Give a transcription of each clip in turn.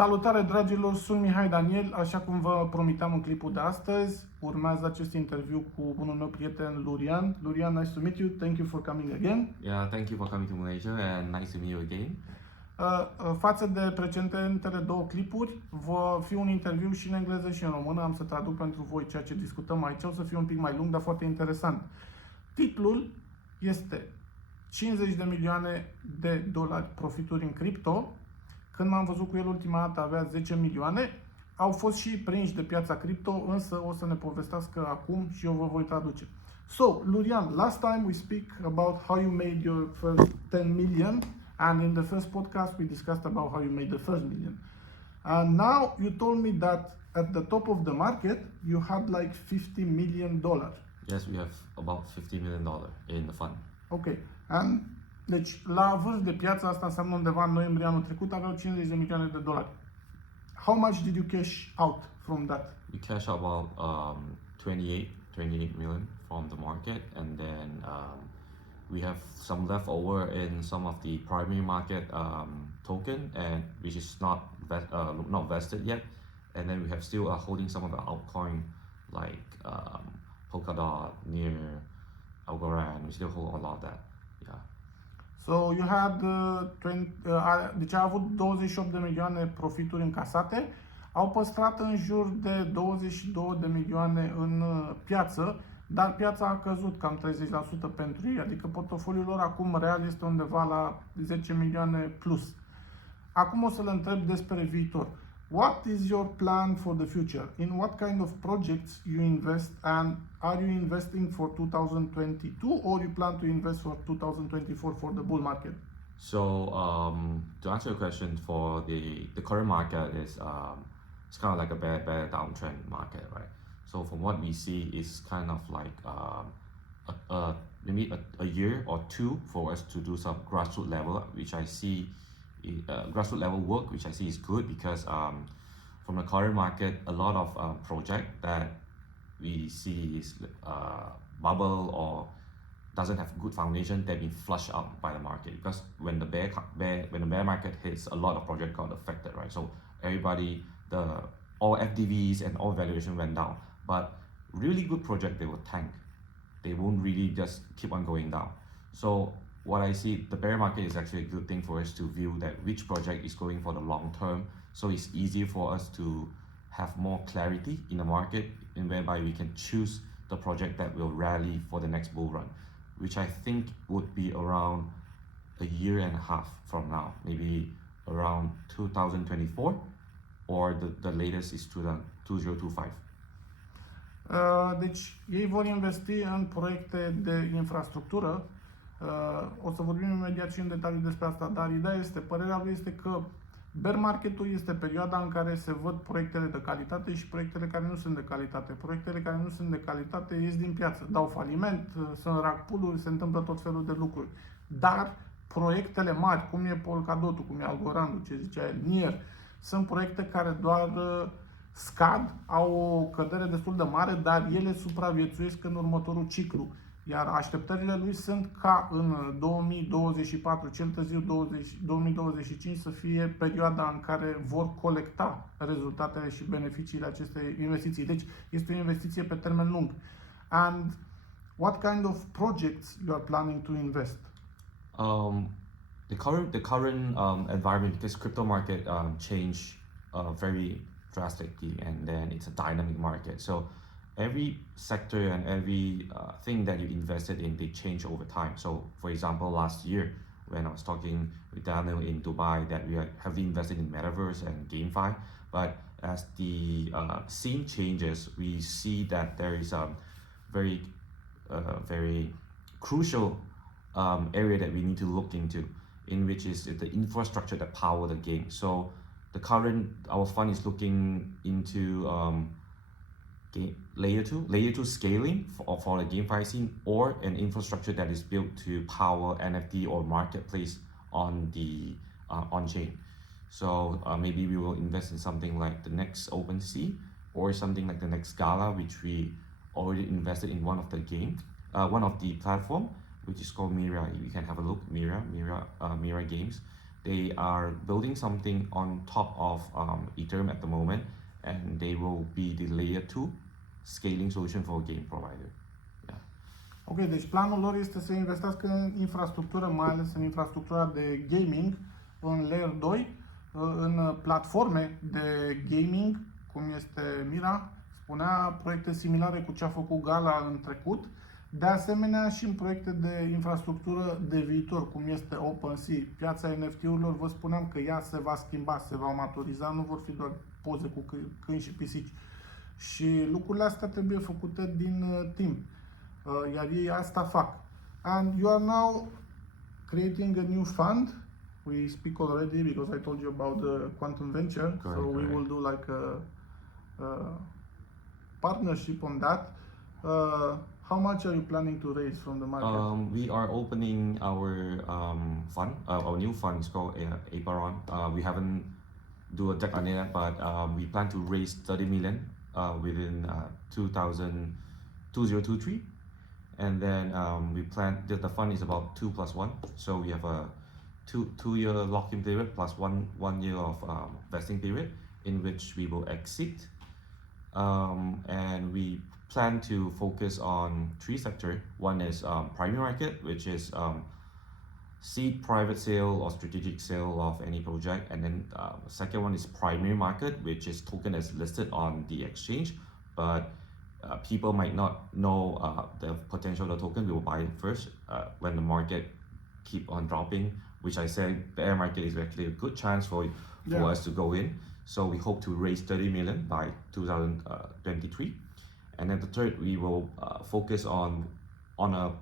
Salutare dragilor, sunt Mihai Daniel, așa cum vă promiteam în clipul de astăzi. Urmează acest interviu cu bunul meu prieten Lurian. Lurian, nice to meet you. Thank you for coming again. Yeah, thank you for coming to Malaysia and nice to meet you again. Față de precedentele două clipuri, va fi un interviu și în engleză și în română. Am să traduc pentru voi ceea ce discutăm aici. O să fie un pic mai lung, dar foarte interesant. Titlul este 50 de milioane de dolari profituri în cripto. Când m-am văzut cu el ultima dată avea 10 milioane. Au fost și prinși de piața cripto, însă o să ne povestească acum și eu vă voi traduce. So, Lurian, last time we speak about how you made your first 10 million, and in the first podcast we discussed about how you made the first million. And now you told me that at the top of the market you had like $50 million. Yes, we have about $50 million in the fund. Okay, and deci la vârf de piață, asta înseamnă undeva în noiembrie anul trecut, aveau 50 de milioane de dolari. How much did you cash out from that? We cash out about 28 million from the market, and then we have some leftover in some of the primary market token, and which is not vested yet. And then we have still holding some of the altcoin like Polkadot, near Algorand. We still hold a lot of that. Yeah. So you had deci a avut 28 de milioane profituri încasate, au păstrat în jur de 22 de milioane în piață, dar piața a căzut cam 30% pentru ei, adică portofoliul lor acum real este undeva la 10 milioane plus. Acum o să le întreb despre viitor. What is your plan for the future? In what kind of projects you invest, and are you investing for 2022 or you plan to invest for 2024 for the bull market? So to answer your question, for the current market is it's kind of like a bear downtrend market, right? So from what we see, it's kind of like maybe a year or two for us to do some grassroots level, which I see. Grassroots level work, which I see is good because from the current market, a lot of project that we see is bubble or doesn't have good foundation, they've been flushed out by the market, because when the bear market hits, a lot of project got affected, right? So everybody, all FDVs and all valuation went down, but really good project, they will tank. They won't really just keep on going down. So what I see, the bear market is actually a good thing for us to view that which project is going for the long term. So it's easier for us to have more clarity in the market, in whereby we can choose the project that will rally for the next bull run, which I think would be around a year and a half from now, maybe around 2024, or the latest is 2025. Deci ei vor investi în proiecte de infrastructură. O să vorbim imediat și în detaliu despre asta, dar ideea este, părerea lui este că bear market-ul este perioada în care se văd proiectele de calitate și proiectele care nu sunt de calitate. Proiectele care nu sunt de calitate ies din piață, dau faliment, sunt rug pull-uri, se întâmplă tot felul de lucruri. Dar proiectele mari, cum e Polkadot-ul, cum e Algorand-ul, ce zicea el, Nier, sunt proiecte care doar scad, au o cădere destul de mare, dar ele supraviețuiesc în următorul ciclu. Iar așteptările lui sunt ca în 2024, cel târziu 2025, să fie perioada în care vor colecta rezultatele și beneficiile acestei investiții. Deci este o investiție pe termen lung. And what kind of projects you are planning to invest? The current environment, because crypto market changed very drastically, and then it's a dynamic market. So every sector and every thing that you invested in, they change over time. So for example, last year when I was talking with Daniel in Dubai, that we are heavily invested in metaverse and GameFi, but as the scene changes, we see that there is a very crucial area that we need to look into, in which is the infrastructure that power the game. So our fund is looking into layer 2 scaling for the GameFi scene, or an infrastructure that is built to power NFT or marketplace on the on-chain. So maybe we will invest in something like the next OpenSea, or something like the next Gala, which we already invested in one of the platform, which is called Mira. You can have a look, Mira Games. they are building something on top of Ethereum at the moment, and they will be the layer 2 scaling solution for game provider. Yeah. Ok, deci planul lor este să investească în infrastructură, mai ales în infrastructura de gaming, în layer 2, în platforme de gaming, cum este Mira, spunea, proiecte similare cu ce a făcut Gala în trecut, de asemenea și în proiecte de infrastructură de viitor, cum este OpenSea. Piața NFT-urilor, vă spuneam că ea se va schimba, se va maturiza, nu vor fi doar poze cu câini și pisici. Și lucrurile astea trebuie făcute din timp, iar ei asta fac. And you are now creating a new fund. We speak already because I told you about the quantum venture, so we will do like a partnership on that. How much are you planning to raise from the market? We are opening our fund. Our new fund is called Aperon. We haven't do a deck on it, but we plan to raise 30 million within 2023, and then we plan that the fund is about 2 plus 1, so we have a two-year lock-in period plus one year of vesting period in which we will exit, and we plan to focus on 3 sectors. One is primary market, which is seed private sale or strategic sale of any project, and then second one is primary market, which is token that's listed on the exchange, but people might not know the potential of the token. We will buy it first when the market keep on dropping, which I said bear market is actually a good chance for us to go in. So we hope to raise 30 million by 2023. And then the third, we will focus on a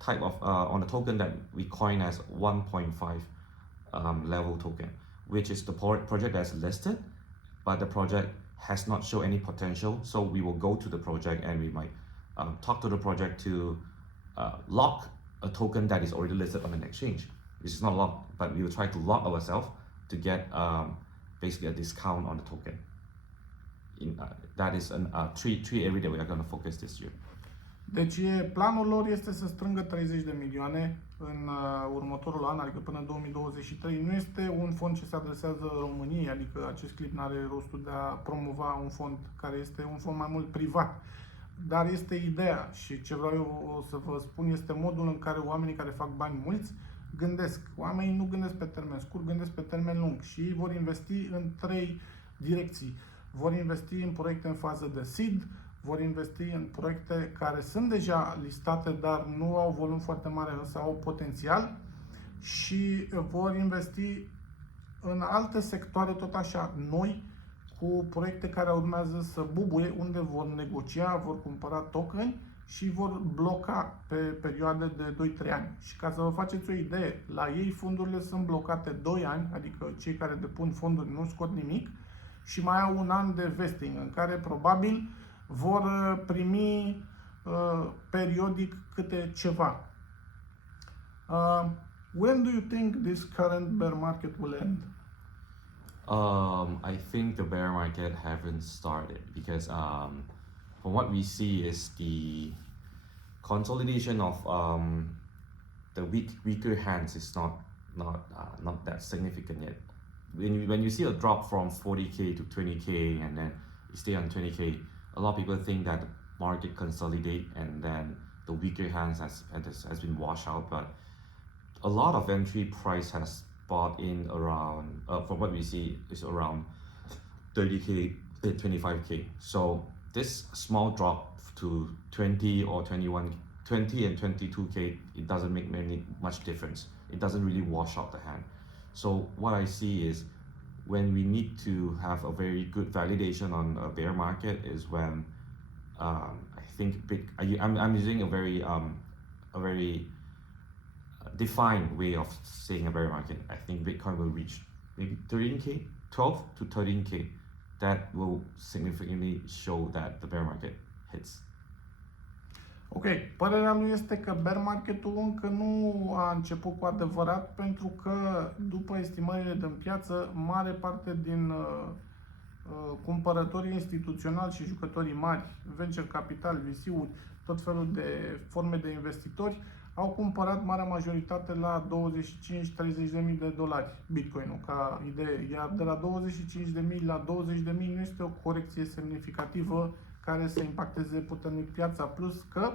type of on a token that we coin as 1.5 level token, which is the project that's listed, but the project has not shown any potential. So we will go to the project and we might talk to the project to lock a token that is already listed on an exchange. Which is not locked, but we will try to lock ourselves to get basically a discount on the token. That is three area that we are going to focus this year. Deci planul lor este să strângă 30 de milioane în următorul an, adică până în 2023. Nu este un fond ce se adresează României, adică acest clip nu are rostul de a promova un fond care este un fond mai mult privat. Dar este ideea și ce vreau eu să vă spun este modul în care oamenii care fac bani mulți gândesc. Oamenii nu gândesc pe termen scurt, gândesc pe termen lung și ei vor investi în 3 direcții. Vor investi în proiecte în fază de seed, vor investi în proiecte care sunt deja listate, dar nu au volum foarte mare, însă au potențial, și vor investi în alte sectoare tot așa noi, cu proiecte care urmează să bubuie, unde vor negocia, vor cumpăra tokeni și vor bloca pe perioade de 2-3 ani. Și ca să vă faceți o idee, la ei fondurile sunt blocate 2 ani, adică cei care depun fonduri nu scot nimic, și mai au un an de vesting, în care probabil vor primi periodic câte ceva. When do you think this current bear market will end? I think the bear market haven't started because from what we see is the consolidation of the weaker hands is not that significant yet. When you see a drop from 40k to 20k and then you stay on 20k, a lot of people think that the market consolidate and then the weaker hands has been washed out, but a lot of entry price has bought in around, from what we see, is around 30k, 25k. So this small drop to 20 or 21, 20 and 22k, it doesn't make much difference. It doesn't really wash out the hand. So what I see is when we need to have a very good validation on a bear market is when I think I'm using a very defined way of saying a bear market. I think Bitcoin will reach maybe 13k, 12 to 13k. That will significantly show that the bear market hits. Ok, părerea lui este că bear marketul încă nu a început cu adevărat, pentru că după estimările din piață, mare parte din cumpărătorii instituționali și jucătorii mari, venture capital, VC-uri, tot felul de forme de investitori, au cumpărat marea majoritate la 25-30 de mii de dolari Bitcoin-ul ca idee. Iar de la 25 de mii la 20 de mii nu este o corecție semnificativă care să impacteze puternic piața. Plus că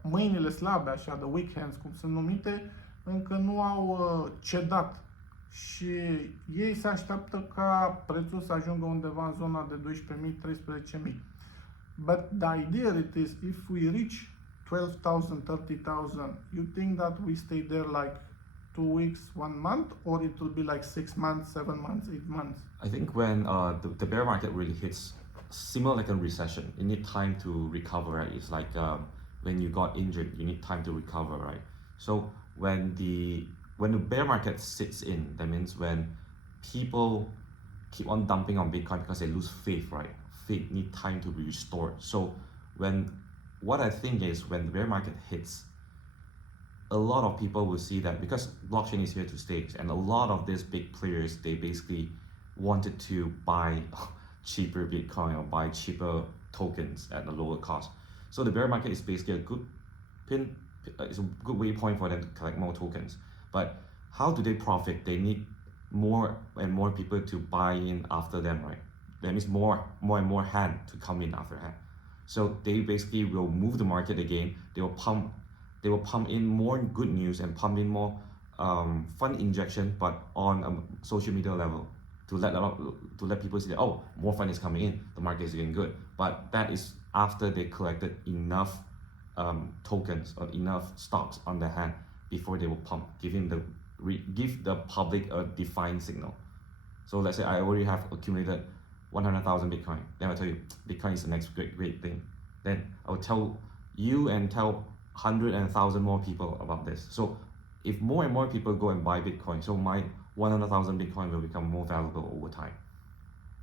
mâinile slabe, așa, de weak hands, cum sunt numite, încă nu au cedat. Și ei se așteaptă ca prețul să ajungă undeva în zona de 12.000-13.000. But the idea it is, if we reach 12,000, 30,000, you think that we stay there like 2 weeks, 1 month, or it will be like 6 months, 7 months, 8 months? I think when the bear market really hits, similar like a recession, you need time to recover, right? It's like when you got injured, you need time to recover, right? So when the bear market sits in, that means when people keep on dumping on Bitcoin because they lose faith, right? Faith need time to be restored. So what I think is when the bear market hits, a lot of people will see that because blockchain is here to stay, and a lot of these big players, they basically wanted to buy cheaper Bitcoin or buy cheaper tokens at a lower cost. So the bear market is basically a good it's a good waypoint for them to collect more tokens. But how do they profit? They need more and more people to buy in after them, right? That means more and more hand to come in after hand. So they basically will move the market again. They will pump in more good news and pump in more fund injection, but on a social media level to let people see that, oh, more fund is coming in, the market is getting good. But that is after they collected enough tokens or enough stocks on their hand before they will pump, give the public a defined signal. So let's say I already have accumulated 100,000 Bitcoin. Then I'll tell you, Bitcoin is the next great thing. Then I'll tell you and tell 100 and 1,000 more people about this. So if more and more people go and buy Bitcoin, so my 100,000 Bitcoin will become more valuable over time.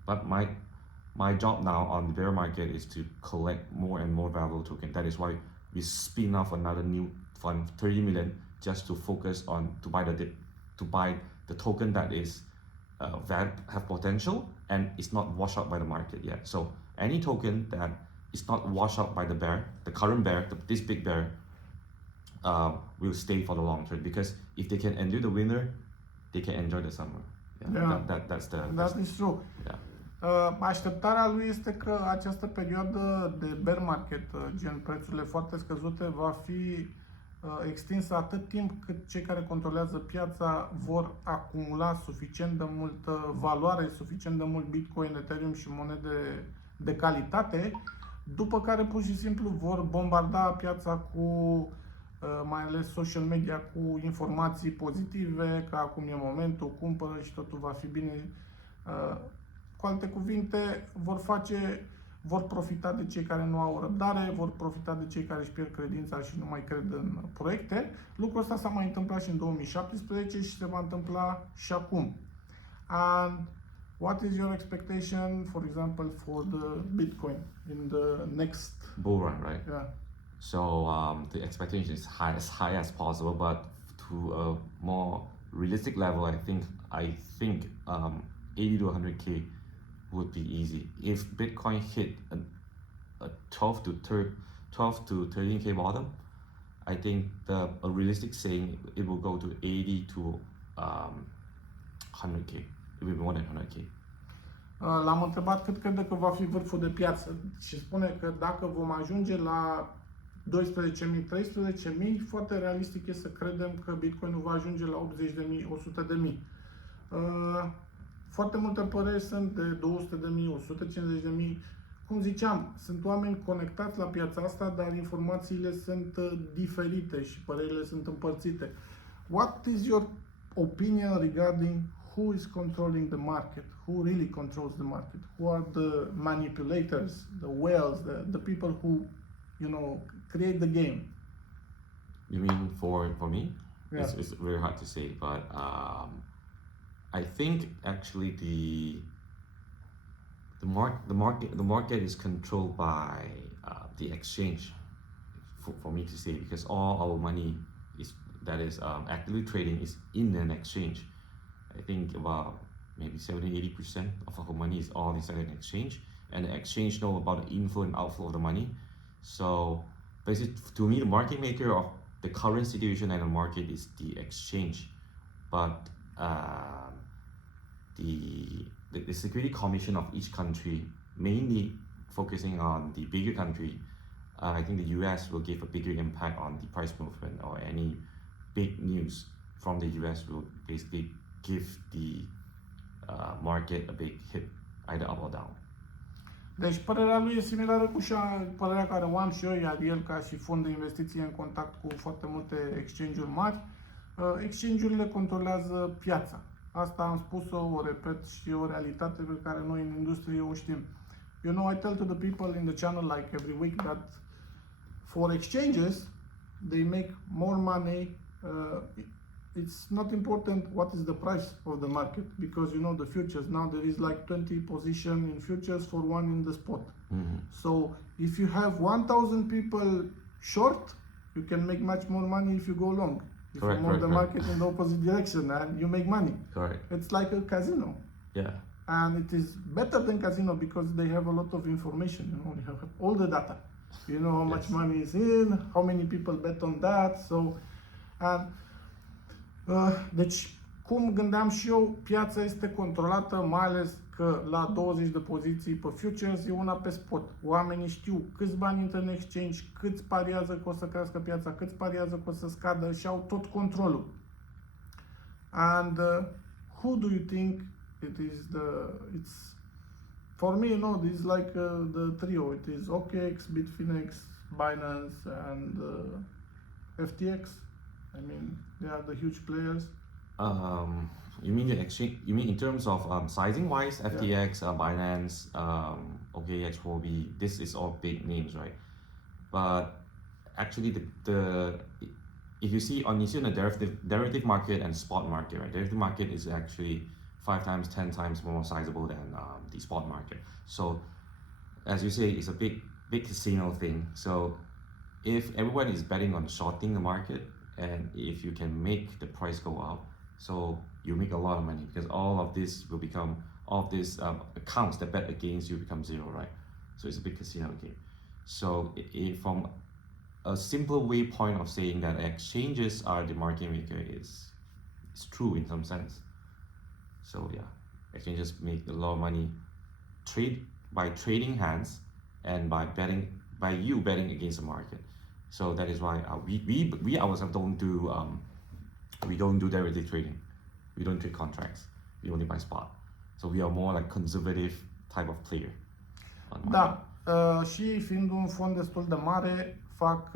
But my job now on the bear market is to collect more and more valuable token. That is why we spin off another new fund, 30 million, just to focus on to buy the token that is have potential and is not washed out by the market yet. So any token that is not washed out by the bear, the current bear, this big bear, will stay for the long term, because if they can endure the winter, they can enjoy the summer. That is true. Yeah. Așteptarea lui este că această perioadă de bear market, gen prețurile foarte scăzute, va fi extinsă atât timp cât cei care controlează piața vor acumula suficient de multă valoare, suficient de mult Bitcoin, Ethereum și monede de calitate, după care pur și simplu vor bombarda piața cu mai ales social media cu informații pozitive, că acum e momentul, cumpără și totul va fi bine. Cu alte cuvinte, vor profita de cei care nu au răbdare, vor profita de cei care își pierd credința și nu mai cred în proiecte. Lucrul ăsta s-a mai întâmplat și în 2017 și se va întâmpla și acum. And what is your expectation, for example, for the Bitcoin in the next bull run, right? Yeah. So the expectation is as high as possible, but to a more realistic level, I think 80 to 100K would be easy. If Bitcoin hit a 12 to 13K bottom, I think a realistic saying it will go to 80 to 100K. It will be more than 100K. L-am întrebat cât crede că va fi vârful de piață și spune că dacă vom ajunge la 12.000, 13.000, foarte realistic este să credem că Bitcoinul va ajunge la 80.000, 100.000. Foarte multe păreri sunt de 200.000, 150.000. Cum ziceam, sunt oameni conectați la piața asta, dar informațiile sunt diferite și părerile sunt împărțite. What is your opinion regarding who is controlling the market? Who really controls the market? Who are the manipulators, the whales, the people who, create the game? You mean for me? Yeah. It's very hard to say, but I think actually the market is controlled by the exchange, for me to say, because all our money that is actively trading is in an exchange. I think about maybe 70-80% of our money is all inside an exchange, and the exchange know about the inflow and outflow of the money. So basically, to me, the market maker of the current situation in the market is the exchange, but the security commission of each country, mainly focusing on the bigger country, I think the US will give a bigger impact on the price movement, or any big news from the US will basically give the market a big hit, either up or down. Deci părerea lui e similară cu părerea care o am și eu, iar el, ca și fond de investiție în contact cu foarte multe exchange-uri mari, exchange-urile controlează piața. Asta am spus-o, o repet, și e o realitate pe care noi în industrie o știm. You know, I tell to the people in the channel like every week that for exchanges, they make more money. It's not important what is the price of the market, because you know the futures, now there is like 20 position in futures for one in the spot. So if you have 1,000 people short, you can make much more money if you go long. If you move the market in the opposite direction, and you make money. Correct. It's like a casino. Yeah. And it is better than casino because they have a lot of information. You know, they have all the data. You know how much money is in, how many people bet on that. So, and deci, cum gândeam și eu, piața este controlată, mai ales că la 20 de poziții pe futures e una pe spot. Oamenii știu câți bani intră în exchange, câți pariază că o să crească piața, câți pariază că o să scadă, și au tot controlul. And who do you think it is it's for me, you know, this is like the trio. It is OKX, Bitfinex, Binance, and FTX. I mean, they are the huge players. You mean the exchange? You mean in terms of sizing wise, FTX, Binance, OKX, Huobi, this is all big names, right? But actually, if you see on the derivative market and spot market, right? Derivative market is actually 5 times, 10 times more sizable than the spot market. So, as you say, it's a big casino thing. So, if everyone is betting on shorting the market, and if you can make the price go up, so you make a lot of money, because all of this will become, all of these accounts that bet against you become zero, right? So it's a big casino game. So from a simple way point of saying that exchanges are the market maker is true in some sense. So yeah, exchanges make a lot of money by trading hands and by you betting against the market. So that is why we ourselves don't do derivative trading. We don't trade contracts. We only buy spot. So we are more like conservative type of player. Da, și fiind un fond destul de mare, fac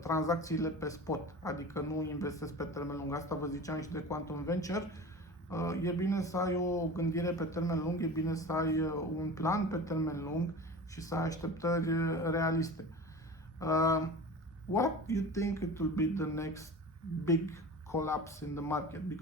tranzacțiile pe spot, adică nu investesc pe termen lung. Asta vă ziceam și de Quantum Venture. E bine să ai o gândire pe termen lung, e bine să ai un plan pe termen lung și să ai așteptări realiste. What you think it will be the next big collapse in the market? Because